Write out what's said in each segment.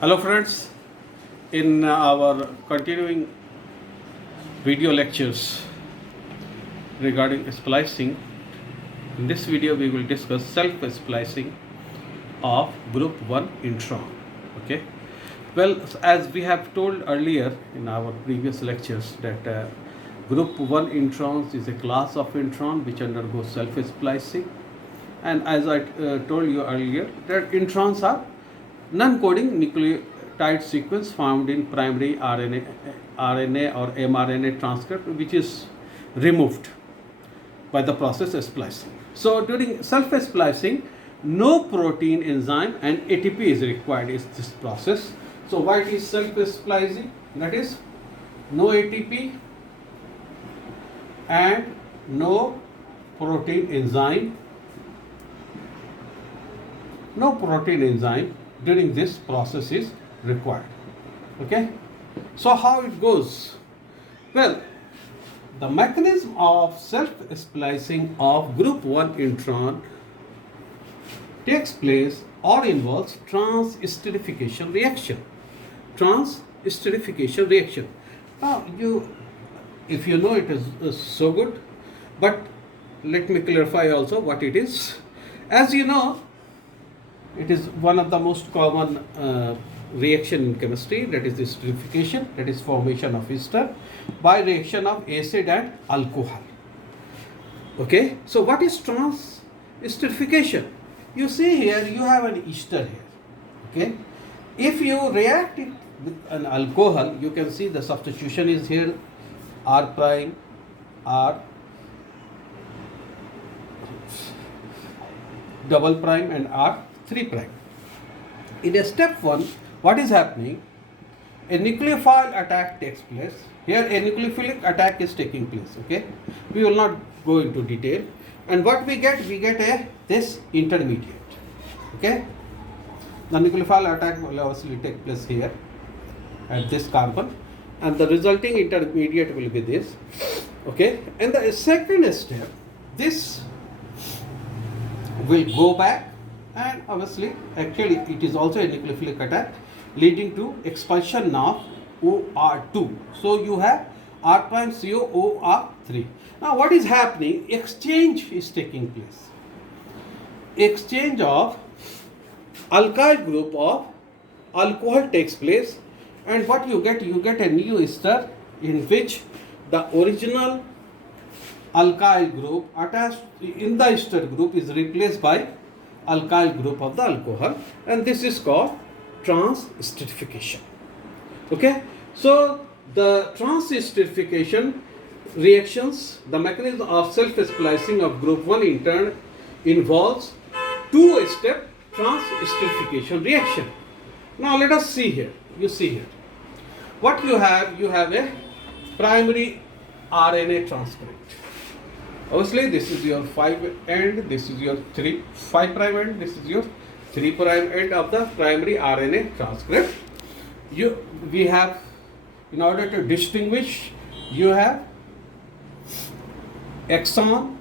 Hello friends, in our continuing video lectures regarding splicing, in this video we will discuss self-splicing of group 1 intron. Okay, well, as we have told earlier in our previous lectures that group 1 introns is a class of intron which undergoes self-splicing, and as I told you earlier that introns are non-coding nucleotide sequence found in primary RNA or mRNA transcript, which is removed by the process splicing. So during self-splicing, no protein, enzyme and ATP is required in this process. So why it is self-splicing? That is no ATP and no protein enzyme during this process is required. Okay, so how it goes? Well, the mechanism of self-splicing of group 1 intron takes place or involves transesterification reaction. Transesterification reaction. Now, if you know it is so good, but let me clarify also what it is. As you know, it is one of the most common reaction in chemistry, that is esterification, that is formation of ester by reaction of acid and alcohol. Okay, so what is transesterification? You see here you have an ester here. Okay, if you react it with an alcohol, you can see the substitution is here R prime, R double prime and R 3 prime. In a step 1, what is happening? A nucleophile attack takes place. Here a nucleophilic attack is taking place. Okay, we will not go into detail. And what we get this intermediate. Okay, the nucleophile attack will obviously take place here at this carbon, and the resulting intermediate will be this. Okay, and the second step, this will go back, and obviously actually it is also a nucleophilic attack leading to expulsion of OR2. So you have R prime CO OR3. Now what is happening? Exchange is taking place. Exchange of alkyl group of alcohol takes place, and what you get a new ester in which the original alkyl group attached in the ester group is replaced by alkyl group of the alcohol, and this is called transesterification. Okay, so the transesterification reactions, the mechanism of self-splicing of group 1 intern involves two-step transesterification reaction. Now let us see here. You see here what you have a primary RNA transcript. Obviously, this is your 5' end, this is your 5' end, this is your 3' end of the primary RNA transcript. We have, in order to distinguish, you have exon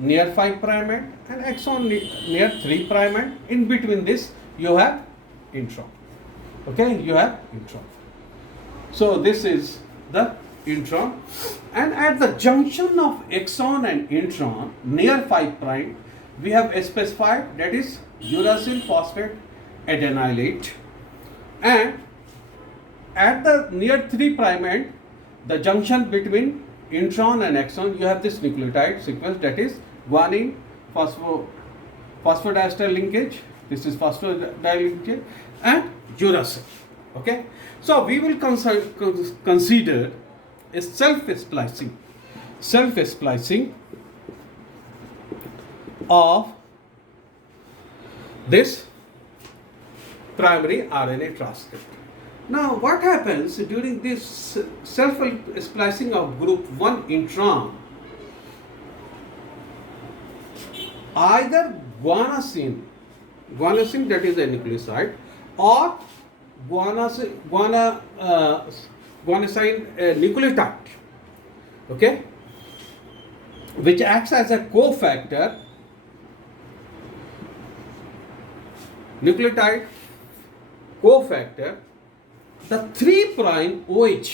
near 5' end and exon near 3' end. In between this, you have intron. Okay, you have intron. So this is the intron, and at the junction of exon and intron near 5' we have specified, that is uracil phosphate adenylate, and at the near 3' end, the junction between intron and exon, you have this nucleotide sequence, that is guanine phosphodiester linkage, this is phosphodiester linkage, and uracil. Okay, so we will consider a self-splicing of this primary RNA transcript. Now what happens during this self-splicing of group 1 intron? Either guanosine that is a nucleoside, or guanosine nucleotide, okay, which acts as a cofactor, nucleotide cofactor, the 3' OH,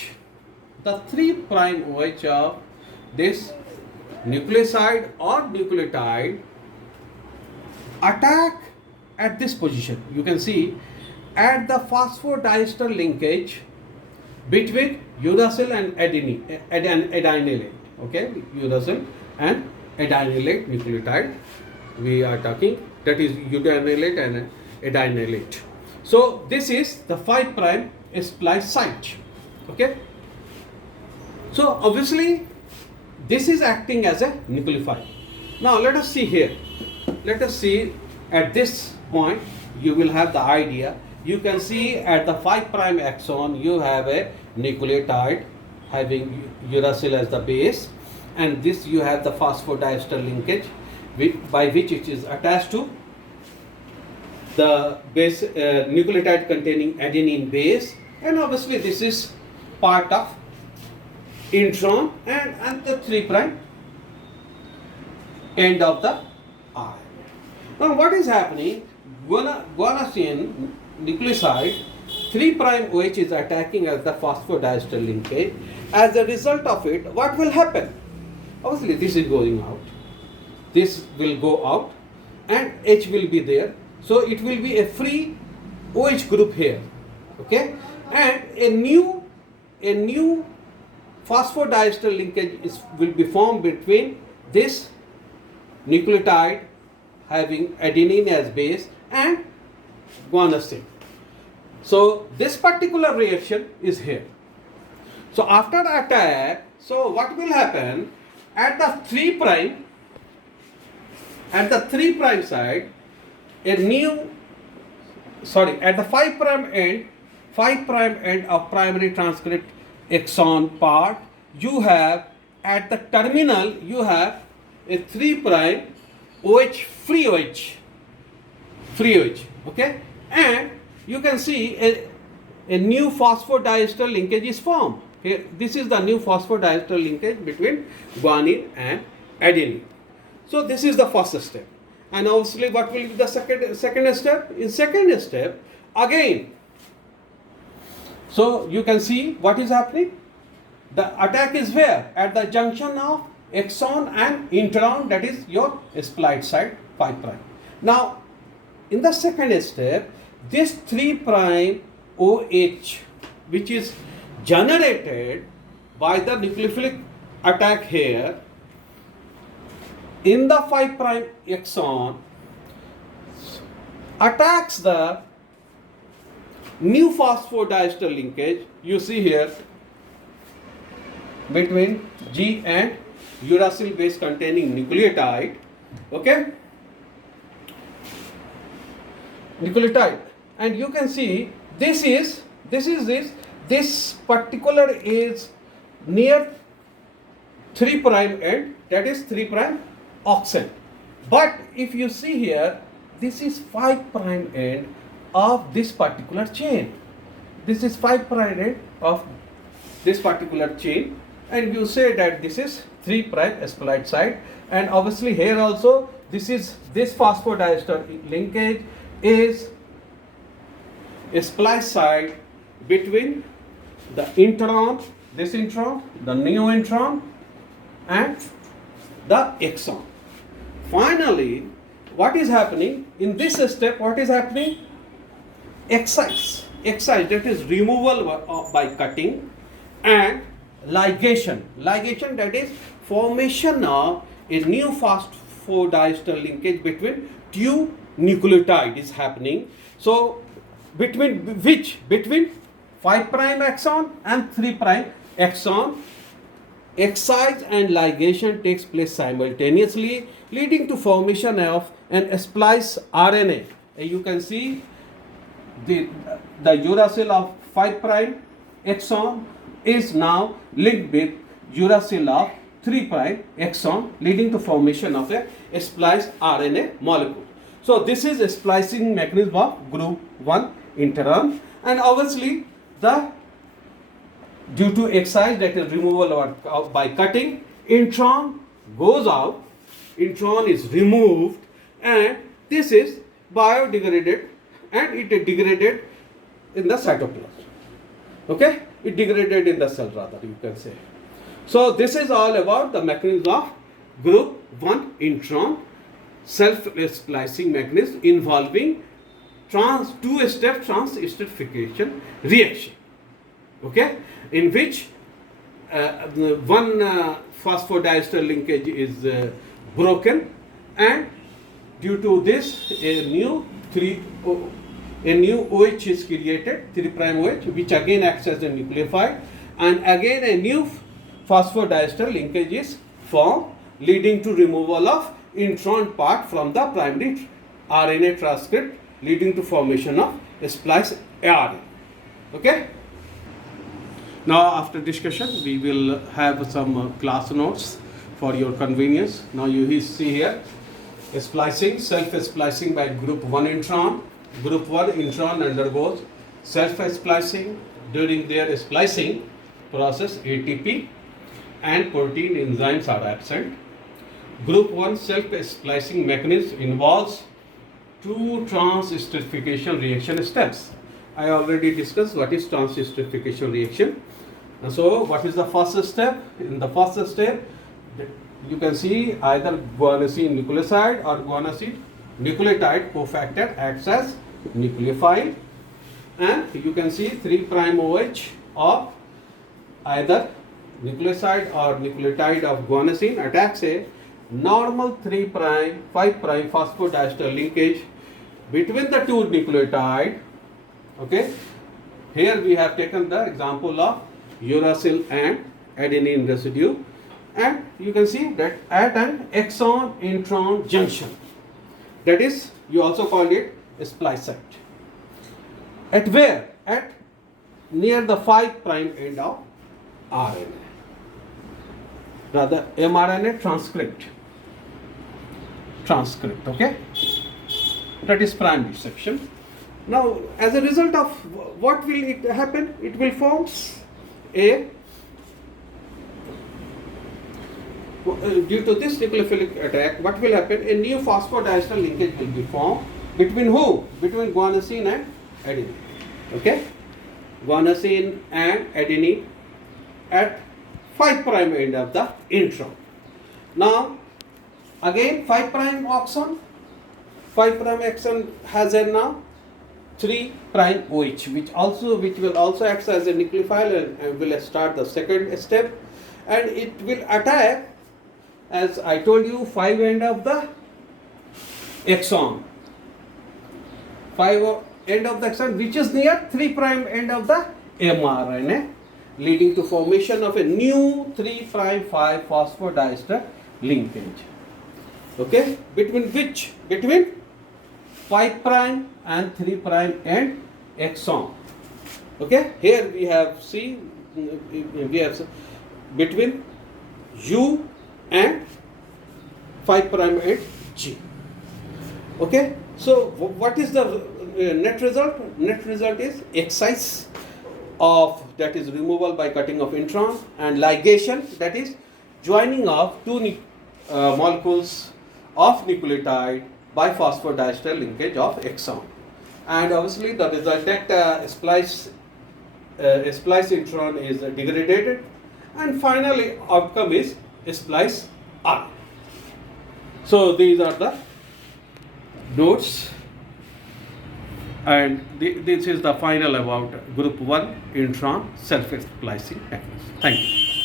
the 3' OH of this nucleoside or nucleotide attack at this position. You can see at the phosphodiester linkage between uracil and adenylate. Okay, uracil and adenylate nucleotide we are talking, that is adenylate and adenylate. So this is the 5' splice site. Okay, so obviously this is acting as a nucleophile. Now let us see here. Let us see at this point, you will have the idea. You can see at the 5' axon you have a nucleotide having uracil as the base, and this you have the phosphodiester linkage by which it is attached to the base nucleotide containing adenine base, and obviously this is part of intron and the 3' end of the R. Now what is happening? Guanosine nucleoside 3' OH is attacking as the phosphodiester linkage. As a result of it, what will happen? Obviously this is going out, this will go out, and H will be there. So it will be a free OH group here. Okay, and a new phosphodiester linkage will be formed between this nucleotide having adenine as base and guanosine. So this particular reaction is here. So after the attack, so what will happen at the 3' side, at the 5' end of primary transcript exon part, you have at the terminal you have a 3' OH, free OH, okay, and you can see a new phosphodiester linkage is formed. Here, this is the new phosphodiester linkage between guanine and adenine. So this is the first step. And obviously what will be the second step? In second step, again, so you can see what is happening. The attack is where? At the junction of exon and intron, that is your splice site 5'. Now, in the second step, this 3' OH, which is generated by the nucleophilic attack here, in the 5' exon, attacks the new phosphodiester linkage, you see here, between G and uracil base containing nucleotide, okay, nucleotide, and you can see this particular is near 3' end, that is 3' oxen. But if you see here, this is 5' end of this particular chain. This is 5' end of this particular chain, and you say that this is 3' splice site, and obviously here also this phosphodiester linkage is a splice site between the intron, this intron, the new intron, and the exon. Finally, what is happening in this step? What is happening? Excise, that is removal by cutting, and ligation, that is formation of a new phosphodiester linkage between two nucleotide is happening. So between 5' axon and 3' axon, excise and ligation takes place simultaneously, leading to formation of an splice RNA. You can see the uracil of 5' exon is now linked with uracil of 3' exon, leading to formation of a splice RNA molecule. So this is a splicing mechanism of group 1 intron, and obviously due to excise, that is removal by cutting, intron goes out, intron is removed, and this is biodegraded, and it is degraded in the cytoplasm. Okay, it degraded in the cell rather, you can say. So this is all about the mechanism of group 1 intron self-splicing mechanism involving two-step transesterification reaction. Okay, in which one phosphodiester linkage is broken, and due to this a new OH is created, 3' OH, which again acts as a nucleophile, and again a new phosphodiester linkage is formed, leading to removal of intron part from the primary RNA transcript, leading to formation of a splice RNA. Okay. Now after discussion we will have some class notes for your convenience. Now you see here splicing, self-splicing by group 1 intron. Group 1 intron undergoes self-splicing. During their splicing process, ATP and protein enzymes are absent. Group 1 self-splicing mechanism involves two transesterification reaction steps. I already discussed what is transesterification reaction. So what is the first step? In the first step, you can see either guanosine nucleoside or guanosine nucleotide cofactor acts as nucleophile, and you can see 3' OH of either nucleoside or nucleotide of guanosine attacks a normal 3', 5' phosphodiester linkage between the two nucleotide. Okay, here we have taken the example of uracil and adenine residue, and you can see that at an exon intron junction, that is, you also call it a splice site. At where? At near the 5' end of RNA, rather mRNA transcript. Okay, that is primary section. Now as a result of what will it happen? It will form due to this nucleophilic attack, what will happen? A new phosphodiester linkage will be formed between who? Between guanosine and adenine. Okay, guanosine and adenine at 5' end of the intron. Now again 5' oxon, 5' axon has a now 3' OH, which will also act as a nucleophile and will start the second step, and it will attack, as I told you, 5 end of the axon, 5 end of the axon, which is near 3' end of the mRNA, leading to formation of a new 3' 5 phosphodiester linkage. Okay, between which? Between 5' and 3' end axon. Okay, here we have between U and 5' end G. Okay, so what is the net result? Net result is excise of, that is removal by cutting of intron, and ligation, that is joining of two molecules of nucleotide by phosphodiester linkage of exon, and obviously the resultant splice intron is degraded, and finally outcome is splice R. So these are the notes, and this is the final about group 1 intron self-splicing mechanism. Thank you.